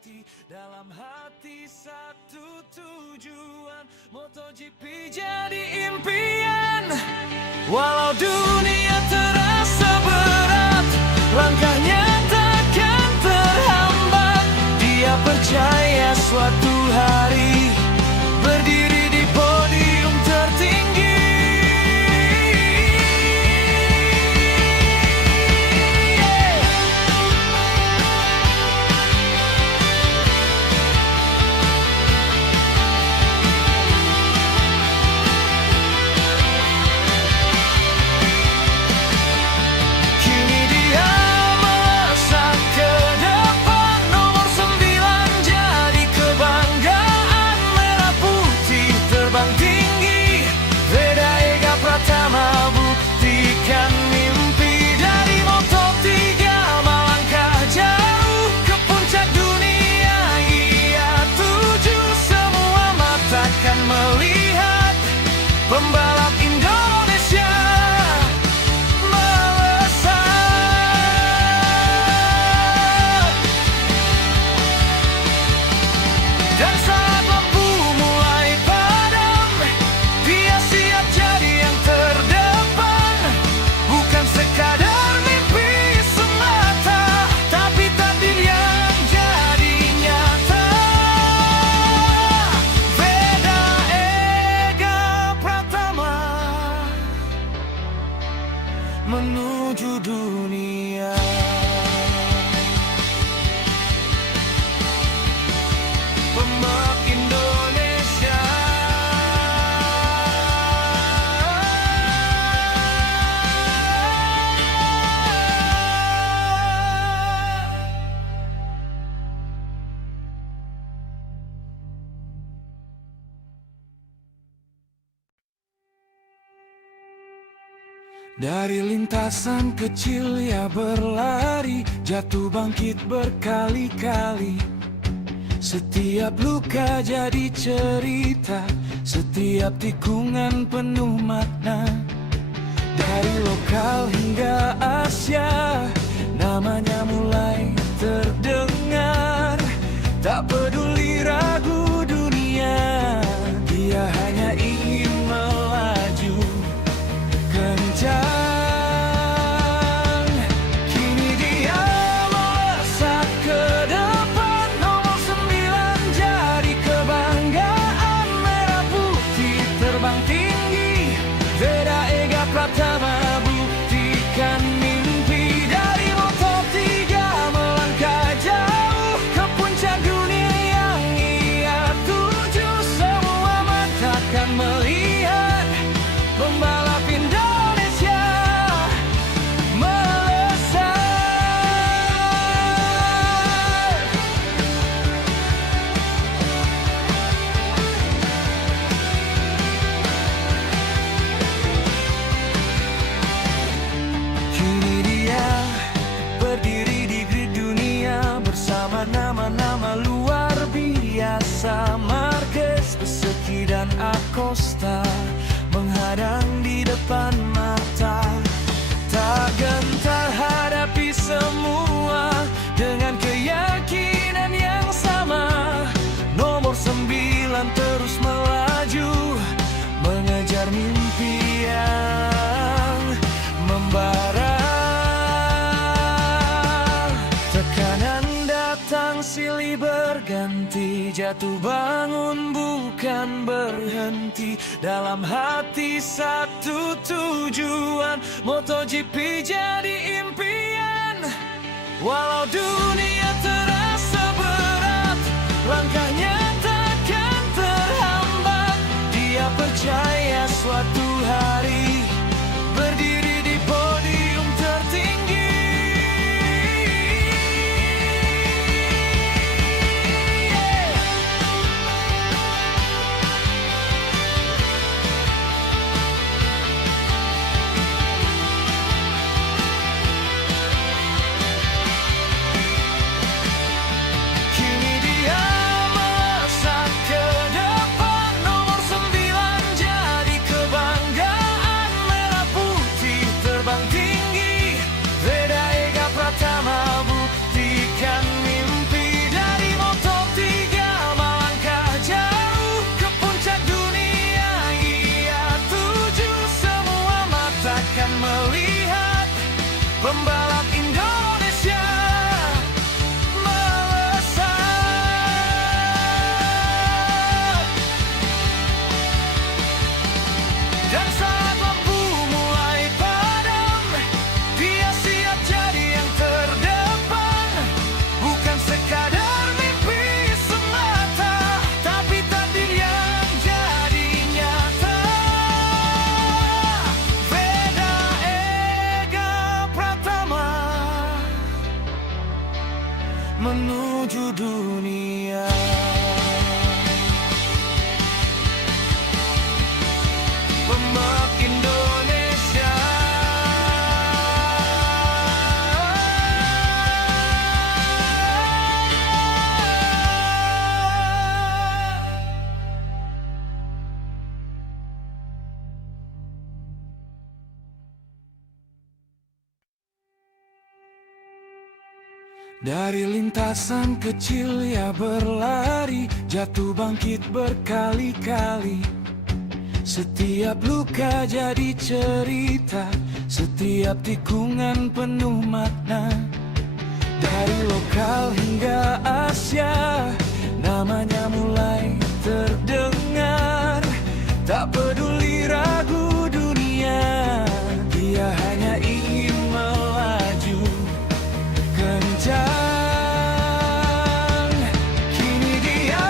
berhenti. Dalam hati satu tujuan, MotoGP jadi impian. Walau dunia terasa berat, langkahnya takkan terhambat. Dia percaya suatu hari berdiri di podium tertinggi. Kini dia melesat ke depan, nomor 9 jadi kebanggaan. Merah putih terbang tinggi, Veda Ega Pratama buktikan mimpi. Dari Moto3 melangkah jauh ke puncak dunia. Ia tuju, semua mata kan melihat pembalap Indonesia melesat. Dan saat lampu mulai padam, dia siap jadi yang terdepan. Bukan sekadar mimpi semata, tapi takdir yang jadi nyata. Veda Ega Pratama menuju dunia. Pembalap Indonesia. Dari lintasan kecil ia berlari, jatuh bangkit berkali-kali. Setiap luka jadi cerita, setiap tikungan penuh makna. Dari lokal hingga Asia, namanya mulai terdengar. Tak peduli ragu dunia, dia hanya ingin melaju kencang. Kini dia melesat ke depan, nomor 9 jadi kebanggaan. Merah putih terbang tinggi, Veda Ega Pratama buktikan mimpi. Dari Moto3 melangkah jauh ke puncak dunia yang ia tuju. Semua mata kan melihat pembalap Indonesia melesat. Kini dia berdiri di grid dunia bersama nama-nama luar biasa. Marquez, Bezzecchi dan Acosta menghadang di depan mata. Tak gentar hadapi semua dengan keyakinan yang sama. Nomor 9 terus melaju, mengejar mimpi yang membara. Tekanan datang silih berganti, jatuh bangun bukan berhenti. Dalam hati satu tujuan, MotoGP jadi impian. Walau dunia terasa berat, langkahnya takkan terhambat. Dia percaya suatu hari berdiri di podium tertinggi. Kini dia menuju dunia. Pembak Indonesia. Dari lintasan kecil ia berlari, jatuh bangkit berkali-kali. Setiap luka jadi cerita, setiap tikungan penuh makna. Dari lokal hingga Asia, namanya mulai terdengar. Tak peduli ragu dunia, dia hanya ingin melaju kencang. Kini dia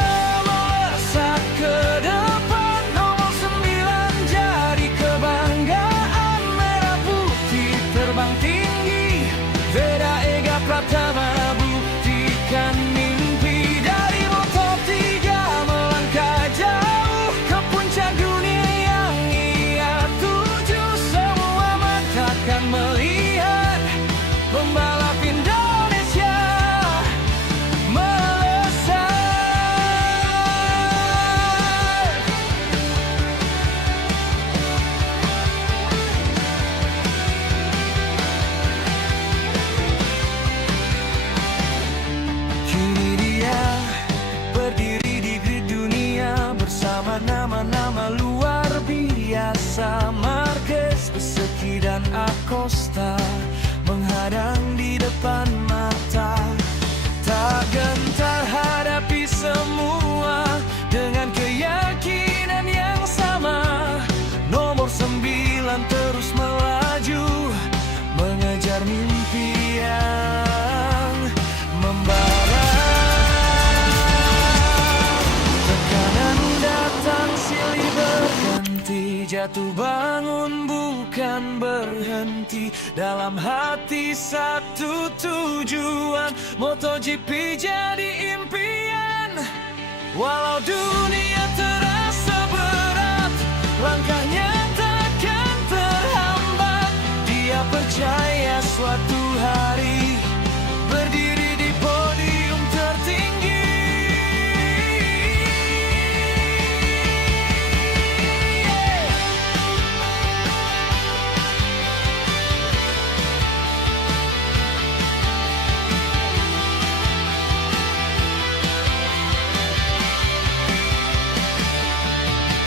melesat ke depan, nomor 9 jadi kebanggaan. Merah putih terbang tinggi, Veda Ega Pratama buktikan mimpi. Dari Moto3 melangkah jauh ke puncak dunia yang ia tuju. Semua mata akan melihat pembalap Indonesia melesat. Kini dia berdiri di grid dunia bersama nama-nama luar biasa. Marquez, Bezzecchi dan Acosta menghadang di depan mata. Tak gentar hadapi semua dengan keyakinan yang sama. Nomor 9 terus melaju mengejar mimpi yang membara. Tekanan datang silih berganti, jatuh bangun bukan berhenti. Dalam hati satu tujuan, MotoGP jadi impian. Walau dunia terasa berat, langkahnya takkan terhambat. Dia percaya suatu hari berdiri di podium tertinggi.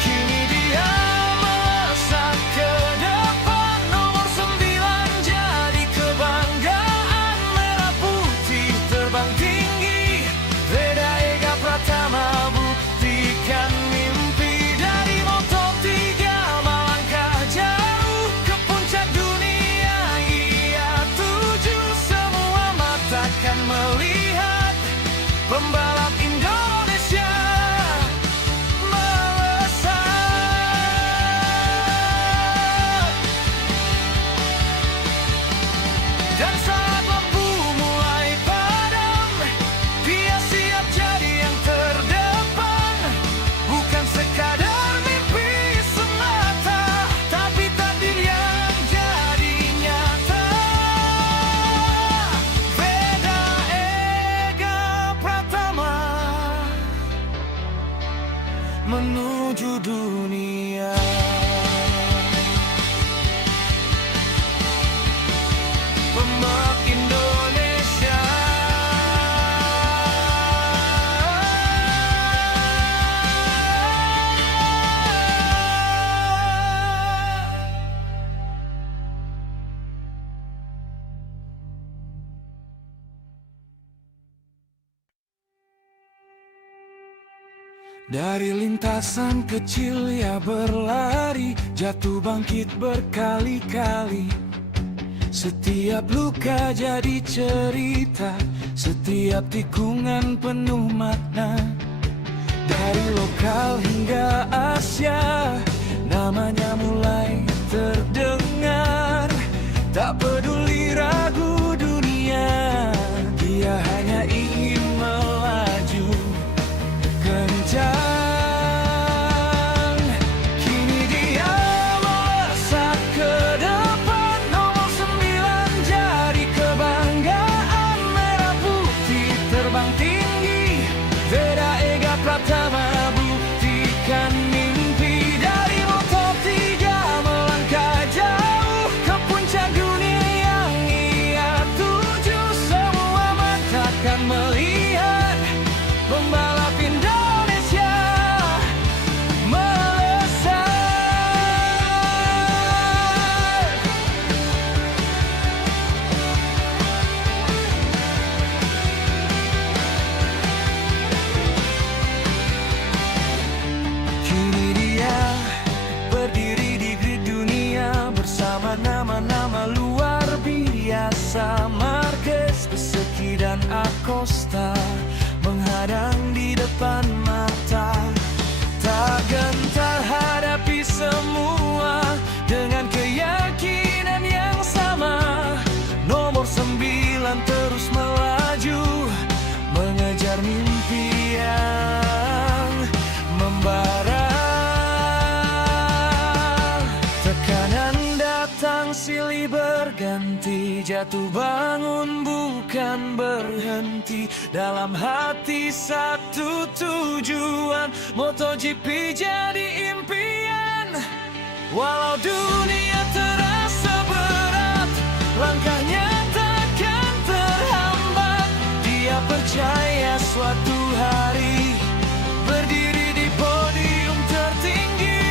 Kini dia melesat ke depan, nomor 9 jadi kebanggaan. Merah putih terbang tinggi, Veda Ega Pratama buktikan mimpi. Dari Moto3 melangkah jauh ke puncak dunia ia tuju. Semua mata akan melihat pembalap Indonesia melesat. Dan saat lampu mulai padam, dia siap jadi yang terdepan. Bukan sekadar mimpi semata, tapi takdir yang jadi nyata. Veda Ega Pratama menuju dunia. Pembak Indonesia. Dari lintasan kecil ia berlari, jatuh bangkit berkali-kali. Setiap luka jadi cerita, setiap tikungan penuh makna. Dari lokal hingga Asia, namanya mulai terdengar. Tak peduli ragu dunia, dia hanya ingin melihat pembalap Indonesia melesat. Kini dia berdiri di grid dunia bersama nama-nama luar biasa. Marquez, Bezzecchi dan Acosta menghadang di depan mata. Tak gentar hadapi semua dengan keyakinan yang sama. Nomor 9 terus melaju mengejar mimpi yang membara. Tekanan datang silih berganti, jatuh bangun bukan berhenti. Dalam hati satu tujuan, MotoGP jadi impian. Walau dunia terasa berat, langkahnya takkan terhambat. Dia percaya suatu hari berdiri di podium tertinggi.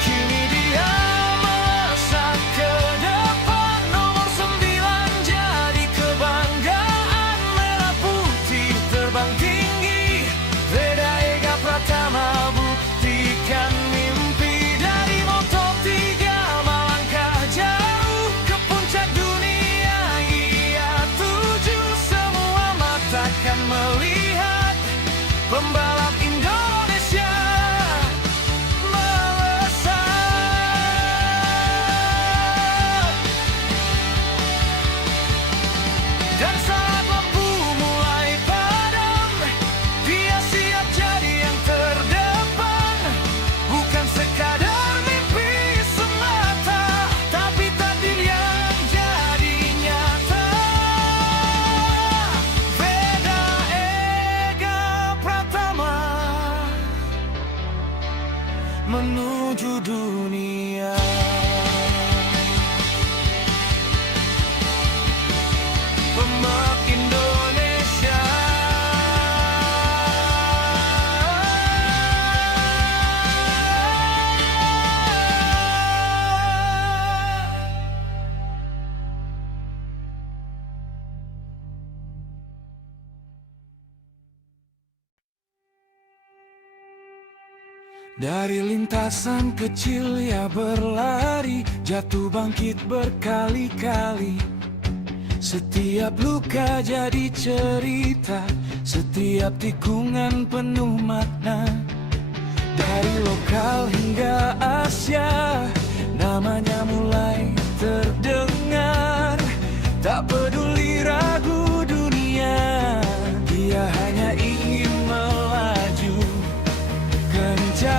Kini dia melesat ke depan, nomor 9 jadi kebanggaan. Merah putih terbang tinggi, Veda Ega Pratama buktikan mimpi. Dari Moto3 melangkah jauh ke puncak dunia. Ia tuju, semua mata kan melihat pembalap Indonesia melesat. Dan saat lampu mulai padam, dia siap jadi yang terdepan. Bukan sekadar mimpi semata, tapi takdir yang jadi nyata. Veda Ega Pratama menuju dunia. Pembalap Indonesia. Dari lintasan kecil ia berlari, jatuh bangkit berkali-kali. Setiap luka jadi cerita, setiap tikungan penuh makna. Dari lokal hingga Asia, namanya mulai terdengar. Tak peduli ragu dunia, dia hanya ingin melaju kencang.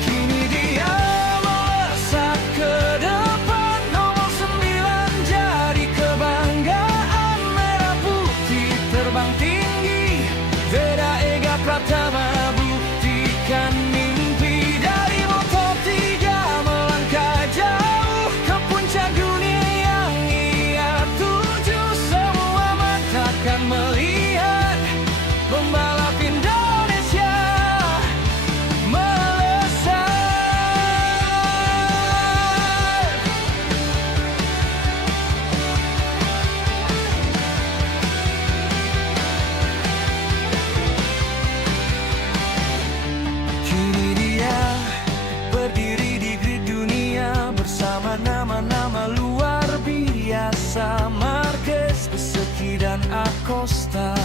Kini dia melesat ke depan, nomor 9 jadi kebanggaan. Merah putih terbang tinggi, Veda Ega Pratama buktikan mimpi. Dari Moto3 melangkah jauh ke puncak dunia yang ia tuju. Semua mata kan melihat pembalap Indonesia melesat. Kini dia berdiri di grid dunia bersama nama-nama luar biasa. Marquez, Bezzecchi dan Acosta